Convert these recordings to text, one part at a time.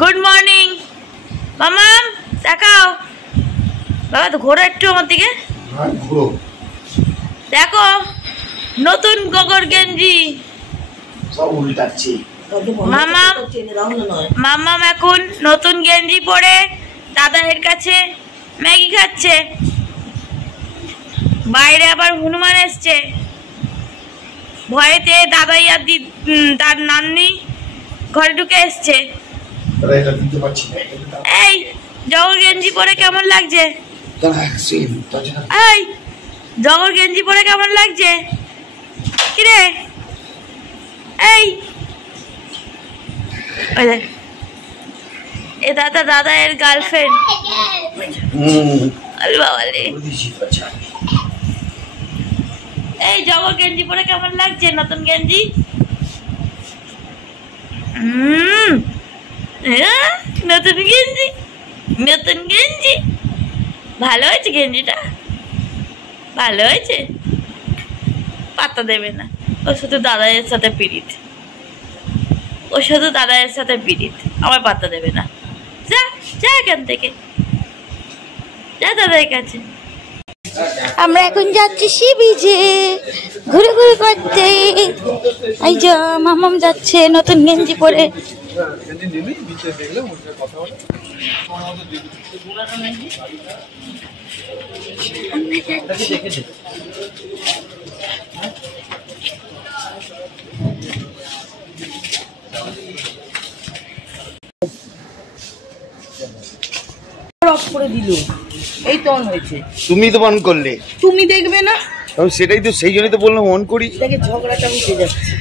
Good morning মামাম, দেখাও বাবা, তো ঘোরো একটু আমার দিকে। দেখো নতুন গগর গেঞ্জি। মামাম এখন নতুন গেঞ্জি পরে দাদার কাছে ম্যাগি খাচ্ছে। বাইরে আবার হনুমান এসছে, ভয়েতে দাদাই আর তার নান্নি ঘরে ঢুকে এসছে। এই জগর গেঞ্জি পরে কেমন লাগছে? এই জগর গেঞ্জি পরে কেমন লাগছে? কিরে এই এ দাদা এর গার্লফ্রেন্ড। এই জগর গেঞ্জি পরে কেমন লাগছে? নতুন গেঞ্জি। নতুন গেঞ্জি, নতুন গেঞ্জি ভালো হয়েছে। গেঞ্জিটা ভালো হয়েছে, পাত্তা দেবে না। ও শুধু দাদাইয়ের সাথে পিরিত, ও শুধু দাদাইয়ের সাথে পিরিত, আমার পাত্তা দেবে না। যা যা এখান থেকে, যা দাদার কাছে। আমরা এখন যাচ্ছি সি বিচে ঘুরে ঘুরে করতে। এই যে মামাম যাচ্ছে নতুন গেঞ্জি পরে। অফ করে দিল, এই তো অন হয়েছে। তুমি তো অন করলে, তুমি দেখবে না? সেটাই তো, সেই জন্যই তো বললাম অন করি। দেখে ঝগড়াটা উঠে যাচ্ছে।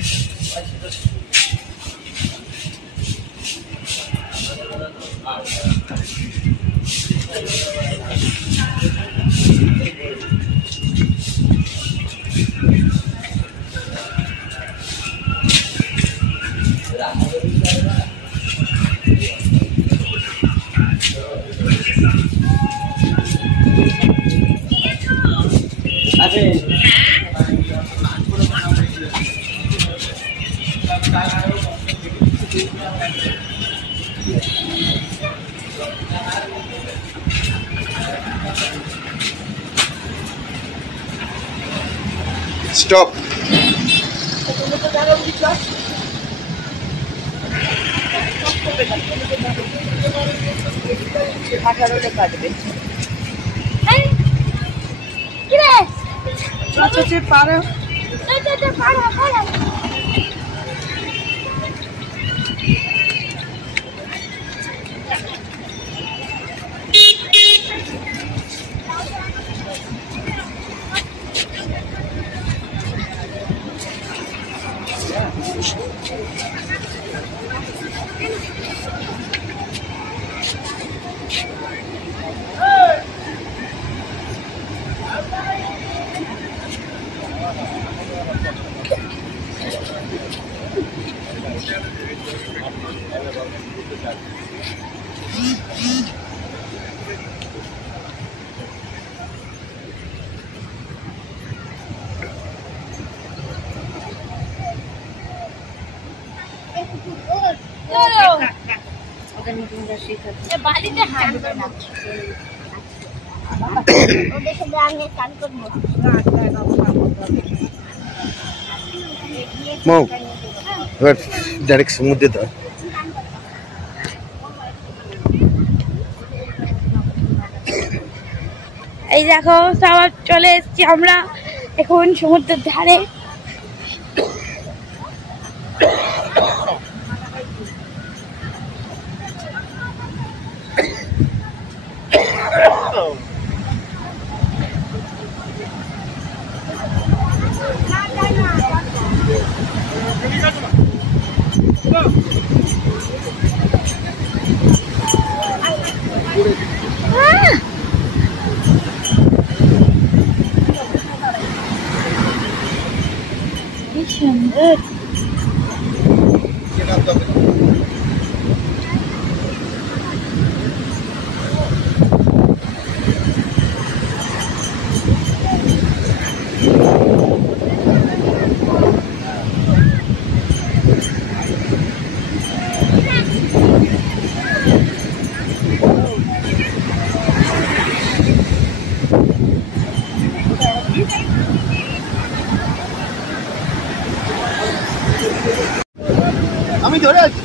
স্টপ। কাটবে পারো। বাড়িতে হাঁটবে না, ওদেরকে আমি কান করবো। মৌ এবার ডাইরেক্ট সমুদ্রে দাও। এই দেখো সবাই চলে এসেছি আমরা এখন সমুদ্রের ধারে। সুন্দর ধরে আছে।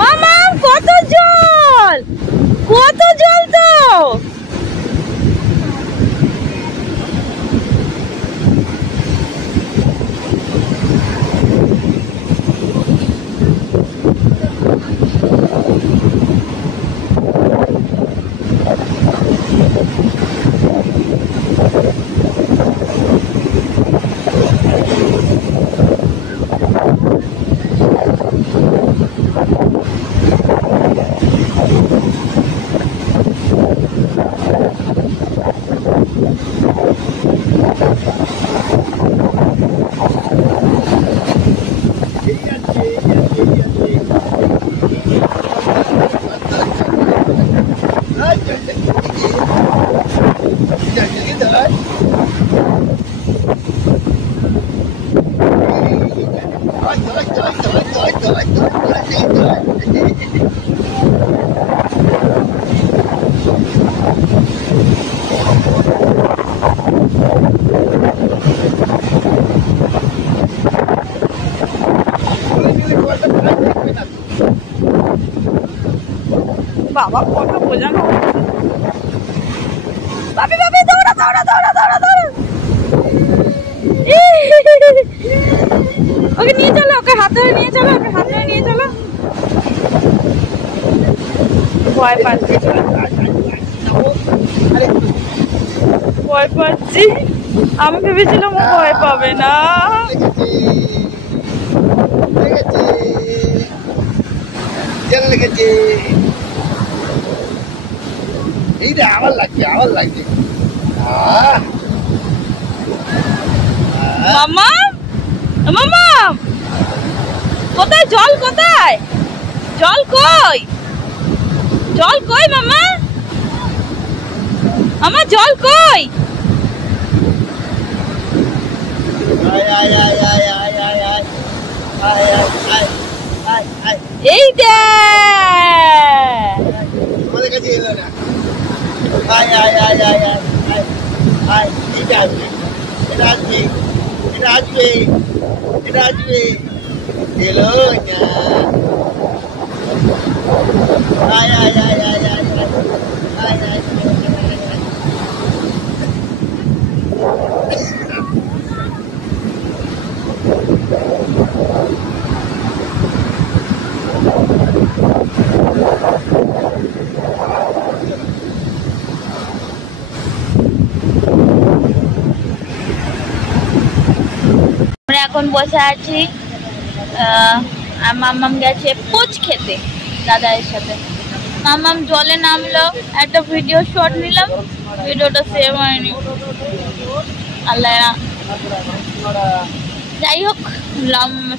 মামা কত জল, কত জল তো। বাবা কত বোঝানো। বাবি বাবি দৌড়া দৌড়া দৌড়া দৌড়া দৌড়া। ওকে নিয়ে চলো, ওকে হাত ধরে নিয়ে চলো, ওকে হাত ধরে নিয়ে চলো। ভয় পাচ্ছি, ভয় পাচ্ছি। আমি ভেবেছিলাম ও ভয় পাবে না। এইটা আবার লাগছে, আবার লাগছে। মামা মামা কোথায় জল, কোথায় জল, কই জল, কই মামা, মামা জল কই। এইটা আমাদের কাছে এলো না। এটা আসবে, এটা আসবে, এটা আসবে, এলো না। আয় আয় আয় আয় আয় আয় আয় আয়। আমরা এখন বসে আছি, মাম্মাম গেছে পোচ খেতে দাদার সাথে। মাম্মাম জলে নামলো, একটা ভিডিও শট নিলাম, ভিডিওটা সেভ হয়নি। আল্লাহ, যাই হোক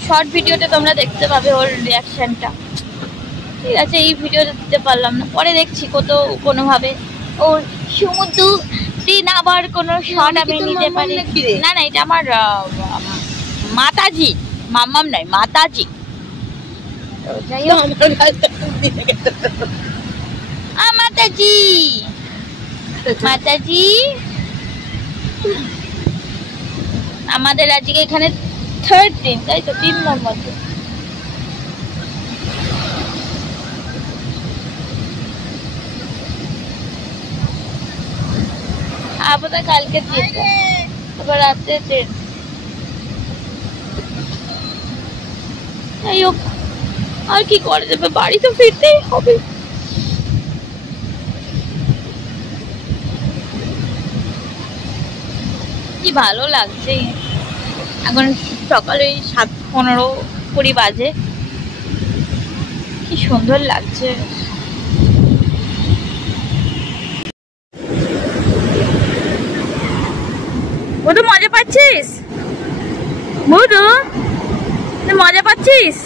শর্ট ভিডিওতে তোমরা দেখতে পাবে ওর রিয়াকশানটা। ঠিক আছে, এই ভিডিওটা দিতে পারলাম না, পরে দেখছি কোনোভাবে ওর সমুদ্র দিন আবার কোনো শট আমি নিতে পারি। না না, এটা আমার মাতাজি, মাম্মাম নয়, মাতাজি। মাতাজি মাতাজি। আমাদের আজকে এখানে 3rd দিন, তাই তো 3 নম্বর দিন। আবার কালকে দিন, আবার রাতে দিন। যাই হোক, আর কি করা যাবে, বাড়ি তো ফিরতেই হবে। কি ভালো লাগছে, এখন সকালে 7:15-20 বাজে, কি সুন্দর লাগছে। বধু মজা পাচ্ছিস? বধু তুই মজা পাচ্ছিস?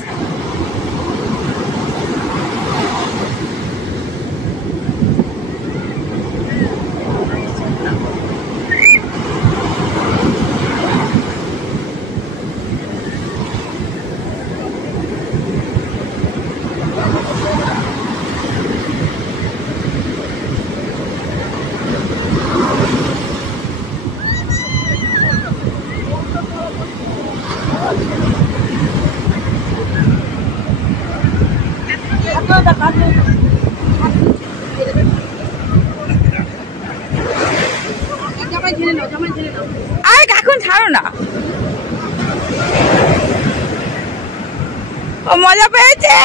ও মজা পেয়েছে।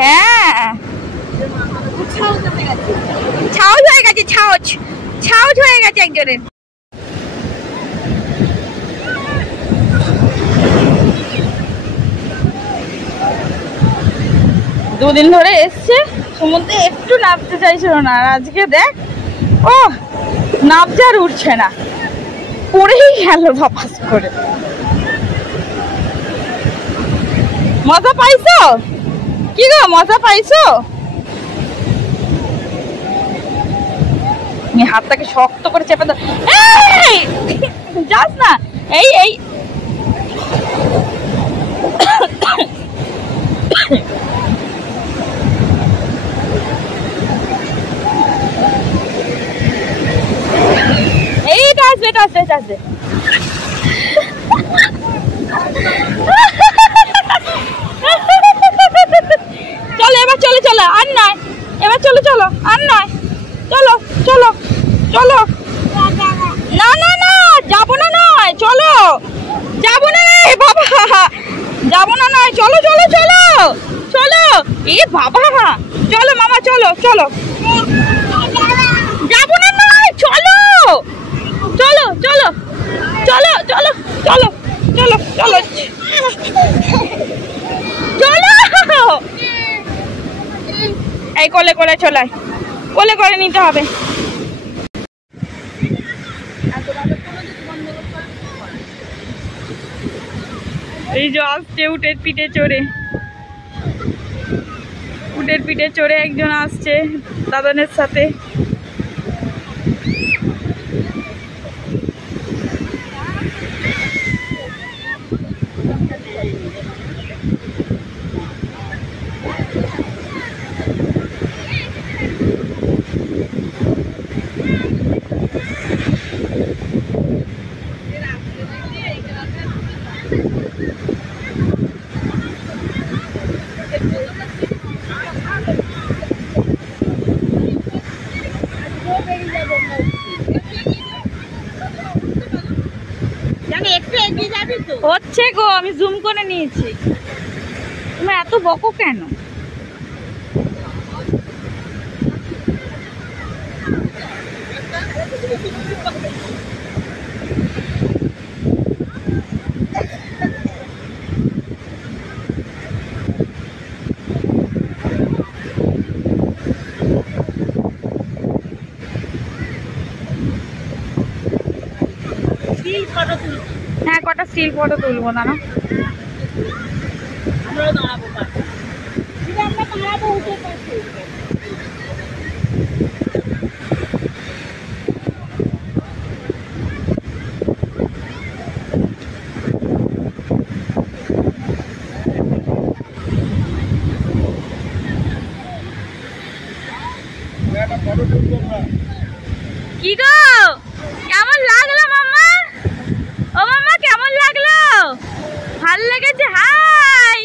হ্যাঁ ছাউজ হয়ে গেছে, ছাউজ হয়ে গেছে একজনের। দুদিন ধরে এসছে সমুদ্রে, একটু নামতে চাইছিল না, আর আজকে দেখ ও নামতে আর উঠছে না, পড়েই গেল ধপাস করে। মজা পাইছো? কি গো মজা পাইছো? হাতটাকে শক্ত করে চেপে দাও, যাস না। এই এই এইটা আসবে, এটা আসবে, এটা আসবে। চলো এবার, চলো চলো, আর নয় এবার, চলো চলো, আর নয়, চলো চলো চলো। না না না যাবো না, নয় চলো, যাবো না রে বাবা, যাবো না, নয় চলো চলো চলো চলো। এ বাবা চলো মামা, চলো চলো, যাবো না, নয় চলো চলো চলো চলো চলো চলো চলো চলো চলো। এই কোলে করে চলে, কোলে করে নিতে হবে। এই যে আসছে উটের পিঠে চড়ে, উটের পিঠে চড়ে একজন আসছে দাদানের সাথে। হচ্ছে গো, আমি জুম করে নিয়েছি। তুমি এত বকো কেন? হ্যাঁ কটা স্টিল ফটো তুলবো, দাঁড়া। কি গো কেমন লাগলো মাম্মা? ও মাম্মা কেমন লাগলো? ভালো লেগেছে? হাই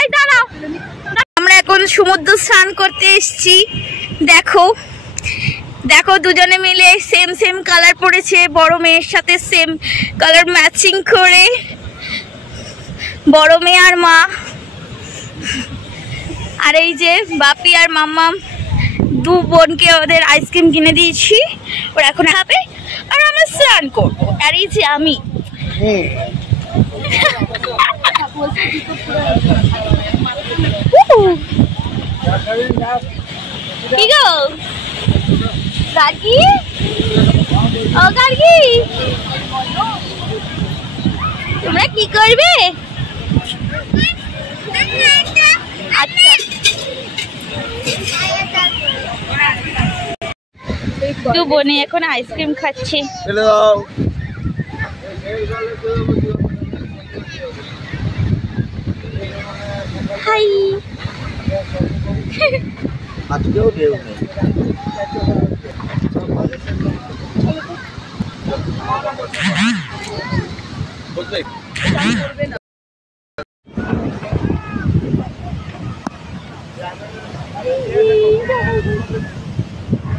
এই দাঁড়াও, আমরা এখন সমুদ্র স্নান করতে এসেছি। দেখো দেখো দুজনে মিলে সেম সেম কালার পরেছে, বড় মেয়ের সাথে সেম কালার ম্যাচিং করে, বড় মেয়ে আর মা। আর এই যে বাপি আর মাম্মা দু বোনকে ওদের আইসক্রিম কিনে দিয়েছি, ওরা এখন খাবে আর আমরা স্নান করবো। আর এই যে আমি কি গো গার্গি, ও গার্গি তোমরা কি করবে? আচ্ছা তো বোনে এখন আইসক্রিম খাচ্ছি। হাই। আজকেও ঢেউ নেই।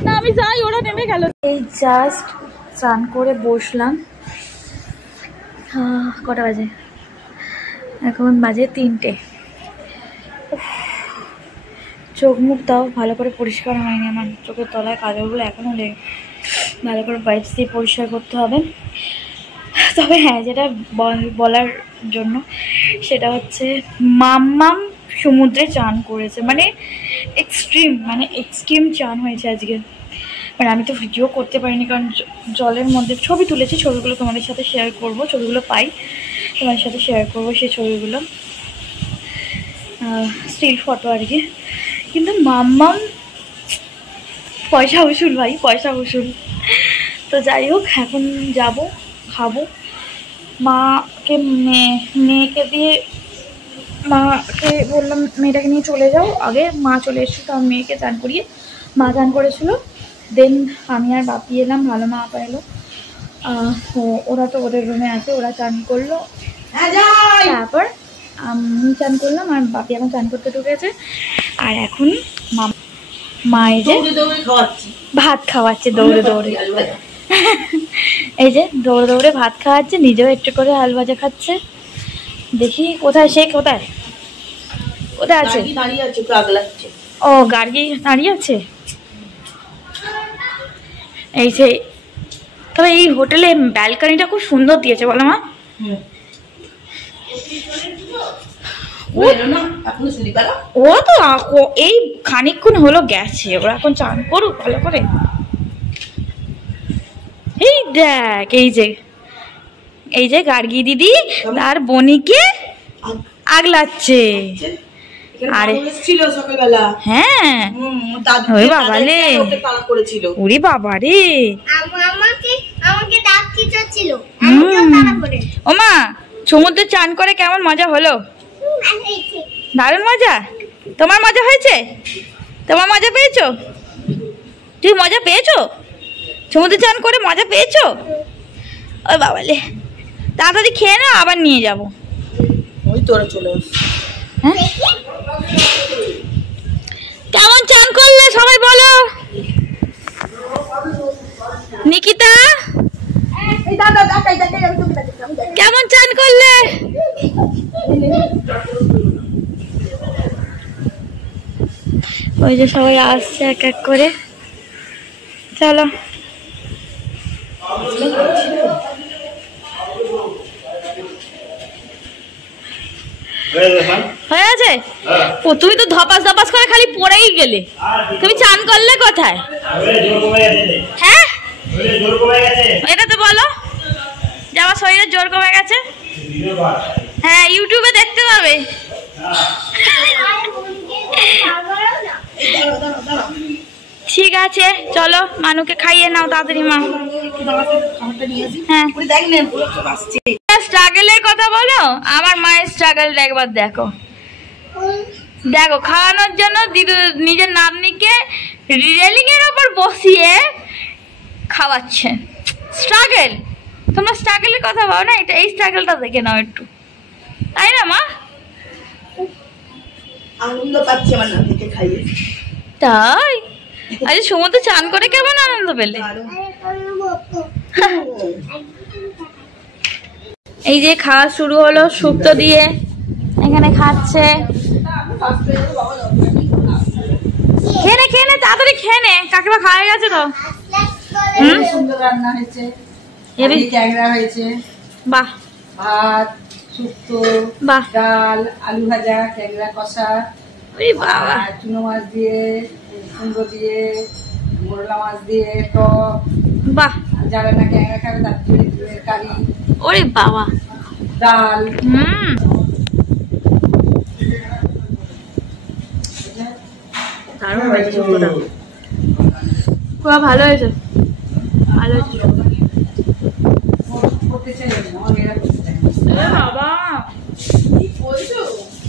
না আমি যাই, ওরা নেমে গেল। এই জাস্ট স্নান করে বসলাম। কটা বাজে? এখন বাজে 3টে। চোখ মুখ তাও ভালো করে পরিষ্কার হয়নি আমার, চোখের তলায় কাজলগুলো এখনও লেগে, ভালো করে ওয়াইপস দিয়ে পরিষ্কার করতে হবে। তবে হ্যাঁ, যেটা বলার জন্য সেটা হচ্ছে মাম্মাম সমুদ্রে চান করেছে, মানে এক্সট্রিম চান হয়েছে আজকে। মানে আমি তো ভিডিও করতে পারিনি, কারণ জলের মধ্যে ছবি তুলেছি, ছবিগুলো তোমাদের সাথে শেয়ার করব, ছবিগুলো পাই তোমাদের সাথে শেয়ার করব সেই ছবিগুলো, স্টিল ফটো আর কি। কিন্তু মাম্মাম পয়সা উসুল ভাই, পয়সা উসুল। তো যাই হোক, এখন যাব, খাবো। মাকে মেয়েকে দিয়ে, মাকে বললাম মেয়েটাকে নিয়ে চলে যাও আগে। মা চলে এসেছিল, তো আমি মেয়েকে চান করিয়ে, মা চান করেছিল, দেন আমি আর বাপি এলাম, ভালো মা আপা এলো। তো ওরা তো ওদের রুমে আছে, ওরা চান করলো, তারপর আমি চান করলাম, আর বাপি এখন চান করতে ঢুকেছে। আর এখন মা এই যে ভাত খাওয়াচ্ছে দৌড়ে দৌড়ে, এই যে দৌড়ে দৌড়ে ভাত খাওয়াচ্ছে, নিজেও একটু করে আলু ভাজা খাচ্ছে। দেখি কোথায়, সে কোথায় কোথায় আছে? ও গার্গি দাঁড়িয়ে আছে। এই যে, তবে এই হোটেলে ব্যালকনিটা খুব সুন্দর দিয়েছে, বলো মা? ও তো এই খানিকক্ষণ হলো গেছে, ওরা এখন চান করুক ভালো করে। এই দেখ, এই যে গার্গি দিদি তার বনিকে আগলাচ্ছে। আরে ছিল সকালবেলা, হ্যাঁ ওই বাবা রে, ওরে বাবা রে, ও মা সমুদ্রে চান করে কেমন মজা হলো? দারুণ মজা। তোমার মজা হয়েছে? তোমার মজা পেয়েছো? তুই মজা পেয়েছো? সমুদ্রে চান করে মজা পেয়েছো? ওই বাবালে, তাড়াতাড়ি খেয়ে না, আবার নিয়ে যাবো। ওই তোরা চলে আস। হ্যাঁ, কেমন চান করলে সবাই বলো? নিকিতা কেমন চান করলে? ওই যে সবাই আসছে এক এক করে, চলো। হয়ে আছে? তুমি তো ধপাস ধপাস করে খালি পড়েই গেলে, তুমি চান করলে কোথায়? হ্যাঁ এটা তো বলো যে আমার শরীরের জোর কমে গেছে। হ্যাঁ ইউটিউবে দেখতে পাবে। ঠিক আছে চলো, মানুকে খাইয়ে নাও তাড়াতাড়ি মা। হ্যাঁ স্ট্রাগলের কথা বলো, আমার মায়ের স্ট্রাগলটা একবার দেখো। দেখো খাওয়ানোর জন্য নিজের নাতনিকে রেলিং এর ওপর বসিয়ে খাওয়াচ্ছে। স্ট্রাগল, তোমরা স্ট্রাগলের কথা বলো না, এটা এই স্ট্রাগলটা দেখে নাও একটু, তাই না মা? আনন্দ পাচ্ছে আমার নাতনিকে খাইয়ে। তাই আজ সমুদ্রে চান করে কেমন আনন্দ পেলে? এই যে খাওয়া শুরু হলো, শুক্তো দিয়ে এখানে খাচ্ছে। খেয়ে নে খেয়ে নে, তাড়াতাড়ি খেয়ে নে, কাকিমা খাওয়া গেছে তো। সুন্দর রান্না হয়েছে, ট্যাংরা হয়েছে, বাহ, ভাত, শুক্তো, বাহ, ডাল, আলু ভাজা, ট্যাংরা কষা, ওই বাবা, চুনো মাছ দিয়ে, কুমড়ো দিয়ে, মোরলা মাছ দিয়ে টক, বাহ, যারা না ট্যাংরা খাবে তার জন্য কারি, ওরে বাবা, ডাল, দারুণ হয়েছে শুক্তোটা, খুব ভালো হয়েছে, ভালো হয়েছে। বাবা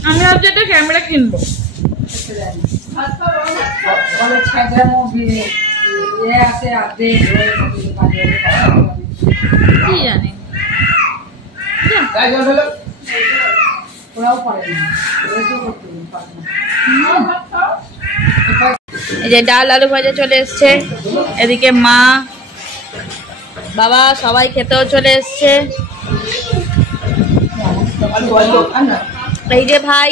আমি ভাবছি একটা ক্যামেরা কিনবো। কি জানি এই যে ডাল আলু ভাজা চলে এসছে, এদিকে মা বাবা সবাই খেতেও চলে এসছে। এই যে ভাই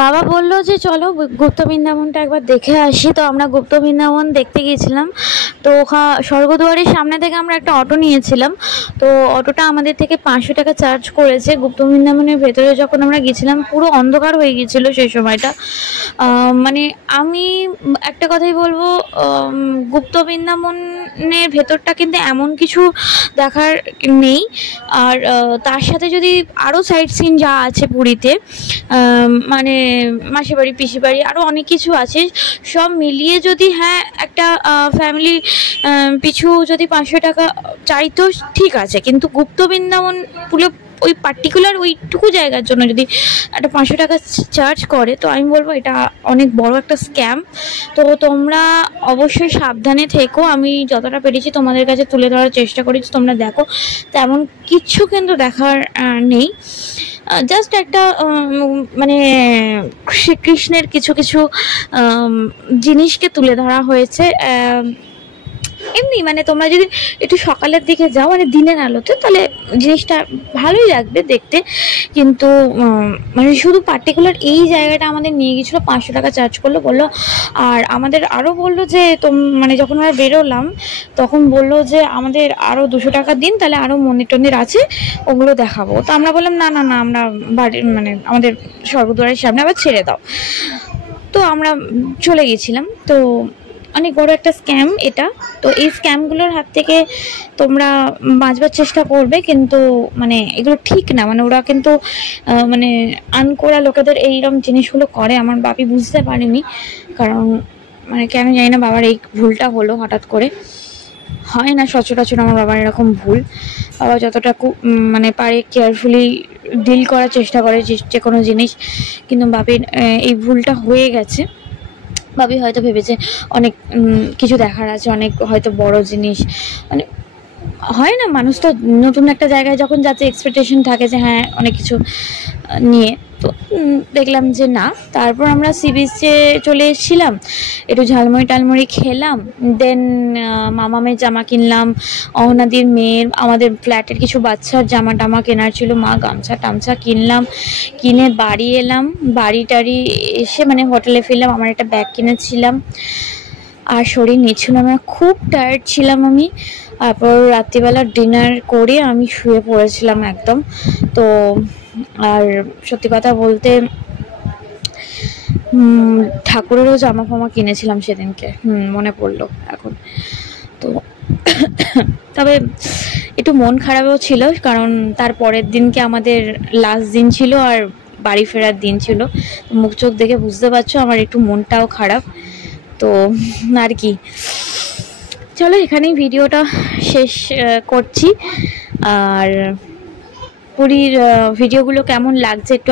বাবা বললো যে চলো গুপ্ত বৃন্দাবনটা একবার দেখে আসি। তো আমরা গুপ্ত বৃন্দাবন দেখতে গিয়েছিলাম। তো স্বর্গদুয়ারের সামনে থেকে আমরা একটা অটো নিয়েছিলাম। তো অটোটা আমাদের থেকে 500 টাকা চার্জ করেছে। গুপ্ত বৃন্দাবনের ভেতরে যখন আমরা গেছিলাম পুরো অন্ধকার হয়ে গিয়েছিলো সেই সময়টা। মানে আমি একটা কথাই বলবো, গুপ্ত বৃন্দাবনের ভেতরটা কিন্তু এমন কিছু দেখার নেই। আর তার সাথে যদি আরও সাইট সিন যা আছে পুরীতে, মানে মাসির বাড়ি পিসি বাড়ি আরও অনেক কিছু আছে, সব মিলিয়ে যদি হ্যাঁ একটা ফ্যামিলি পিছু যদি 500 টাকা চাইতো ঠিক আছে, কিন্তু গুপ্ত বৃন্দাবন পুরো ওই পার্টিকুলার ওইটুকু জায়গার জন্য যদি একটা 500 টাকা চার্জ করে, তো আমি বলবো এটা অনেক বড় একটা স্ক্যাম। তো তোমরা অবশ্যই সাবধানে থেকো। আমি যতটা পেরেছি তোমাদের কাছে তুলে ধরার চেষ্টা করেছি, তোমরা দেখো তেমন কিচ্ছু কিন্তু দেখার নেই। জাস্ট একটা মানে শ্রীকৃষ্ণের কিছু কিছু জিনিসকে তুলে ধরা হয়েছে। এমনি মানে তোমরা যদি একটু সকালের দিকে যাও, মানে দিনের আলোতে, তাহলে জিনিসটা ভালোই লাগবে দেখতে। কিন্তু মানে শুধু পার্টিকুলার এই জায়গাটা আমাদের নিয়ে গেছিলো, 500 টাকা চার্জ করলো বললো। আর আমাদের আরও বললো যে মানে যখন আমরা বেরোলাম তখন বললো যে আমাদের আরও 200 টাকা দিন, তাহলে আরও মন্দির টন্দির আছে ওগুলো দেখাবো। তো আমরা বললাম না না না, আমরা বাড়ির মানে আমাদের স্বর্গদ্বারের সামনে আবার ছেড়ে দাও। তো আমরা চলে গেছিলাম। তো অনেক বড় একটা স্ক্যাম এটা। তো এই স্ক্যামগুলোর হাত থেকে তোমরা বাঁচবার চেষ্টা করবে, কিন্তু মানে এগুলো ঠিক না। মানে ওরা কিন্তু মানে আনকোড়া লোকেদের এইরকম জিনিসগুলো করে। আমার বাপি বুঝতে পারেনি, কারণ মানে কেন জানি না বাবার এই ভুলটা হলো হঠাৎ করে। হয় না সচরাচর আমার বাবার এরকম ভুল। বাবা যতটা মানে পারে কেয়ারফুলি ডিল করার চেষ্টা করে যে কোনো জিনিস, কিন্তু বাপির এই ভুলটা হয়ে গেছে। ভাবি হয়তো ভেবেছে অনেক কিছু দেখার আছে, অনেক হয়তো বড় জিনিস, মানে হয় না, মানুষ তো নতুন একটা জায়গায় যখন যাচ্ছে এক্সপেকটেশন থাকে যে হ্যাঁ অনেক কিছু নিয়ে। তো দেখলাম যে না। তারপর আমরা সি বিচে চলে এসেছিলাম, একটু ঝালমুড়ি টালমুড়ি খেলাম। দেন মামামের জামা কিনলাম, অহনাদির মেয়ের, আমাদের ফ্ল্যাটের কিছু বাচ্চার জামা টামা কেনার ছিল, মা গামছা টামছা কিনলাম। কিনে বাড়ি এলাম, বাড়ি টাড়ি এসে মানে হোটেলে ফিরলাম। আমার একটা ব্যাগ কিনেছিলাম, আর শরীর নিচ্ছিল, আমরা খুব টায়ার্ড ছিলাম আমি। তারপর রাত্রিবেলা ডিনার করে আমি শুয়ে পড়েছিলাম একদম। তো আর সত্যি কথা বলতে ঠাকুরেরও জামা ফামা কিনেছিলাম সেদিনকে, মনে পড়লো এখন। তো তবে একটু মন খারাপও ছিল, কারণ তার পরের দিনকে আমাদের লাস্ট দিন ছিল আর বাড়ি ফেরার দিন ছিল। মুখ চোখ দেখে বুঝতে পারছো আমার একটু মনটাও খারাপ। তো আর কি, চলো এখানেই ভিডিওটা শেষ করছি। আর পুরীর ভিডিওগুলো কেমন লাগছে একটু